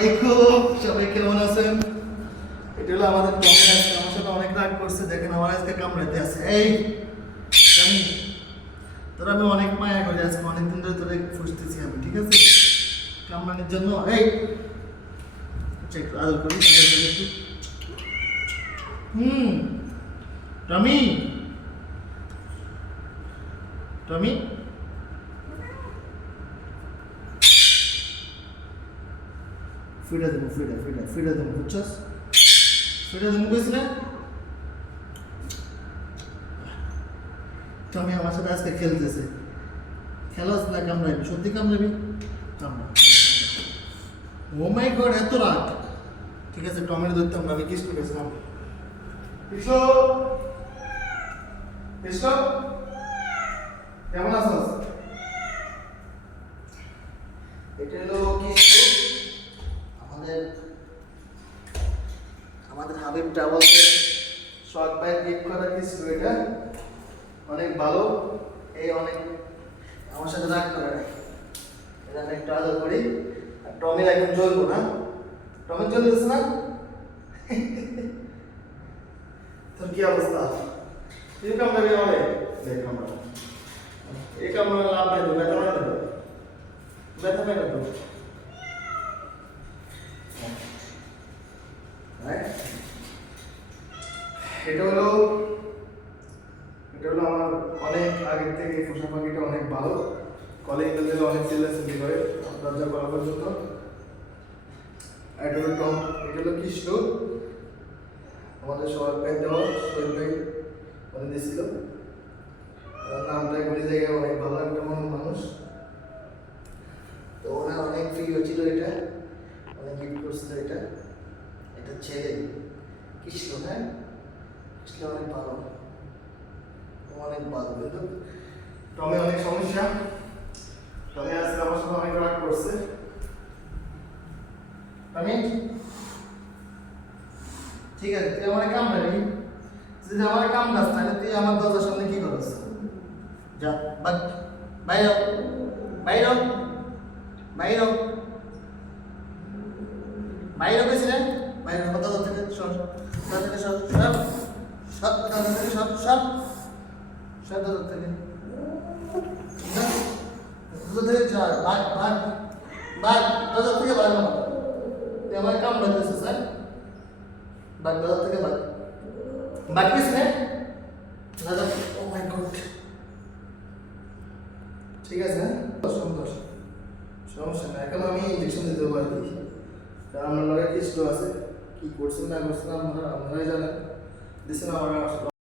সবাই কেমন আছেন? এটা হলো আমাদের অনেক রাগ করছে, দেখেন আমার আজকে কামড়াতে আছে। এই তোর আমি অনেক মায়া করি, আজকে অনেক দিন ধরে তোরে ফুসতেছি আমি, ঠিক আছে? কামড়ানোর জন্য, এই একটু আদর করি টমি টমি ফিরে দেবো ফিরে ফিরে ফিরে দেবো বুঝছস ফিরে দেবো বুঝিস না টমি আমার সাথে আজকে খেলতেছে। খেলাস না কামড়াবি সত্যি কামড়াবি? কামড়া। ও মাই গড এত রাত ঠিক আছে টমের ধরতাম না, আমি কিস ঠিক আছে কেমন আছো? এটা হলো কৃষ্ণ আমাদের হাবিব ট্রাভেলসের শর্ট বাইক গিফট করা কিছু এটা অনেক ভালো। এই অনেক আমার সাথে রাগ করে এটা একটু আদর করি। আর টমির এখন চলবো না। টমির চলতেছে না? তোর কি অবস্থা? তুই কামড়াবি অনেক। দেখ কামড়া এই কামড়া লাভ নাই তো, ব্যথা তো? ব্যথা তো? হ্যাঁ। এটা হলো এটা হলো আমার অনেক আগের থেকে পোষা পাখিটা অনেক ভালো। কলিং বেলে অনেক চিল্লাচিল্লি করে দরজা করা পর্যন্ত এটা হলো টম এটা হলো কৃষ্ণ। আমাদের সবার প্যান্ট দেওয়া শহীদ ভাই বলে দিয়েছিল। নামটা ঘুরে জায়গায় অনেক ভালো একটা মানুষ। তো ওনার অনেক প্রিয় ছিল এটা। অনেক গিফট করছিল এটা। এটা ছেলে, কৃষ্ণ হ্যাঁ? কৃষ্ণ অনেক ভালো অনেক ভালো কিন্তু টমে অনেক সমস্যা। টমে আজকে আমার সাথে অনেক রাগ করছে। টমি? ঠিক আছে তুই আমার কাম রাখবি যদি আমার কাম কাজ তাহলে তুই আমার দরজার সামনে কি করছ যা বাদ। বাইর বাইর বাইর। বাইর হয়েছে রে বাইর হো, থেকে সর। থেকে সর। সর দরজা থেকে সর সর সর দরজা থেকে দরজা থেকে ভাগ দরজা থেকে ভাগ তুই আমার কাম রাখতেছিস স্যার ভাগ থেকে ভাগ ভাগিস না দাদা ও মাই ঠিক আছে হ্যাঁ সুন্দর সমস্যা না এখন আমি ইঞ্জেকশন দিতে পারি কারণ আমার লগে কিছু আছে কি করছেন না করছেন আপনারা আপনারাই জানেন দিচ্ছেন আমার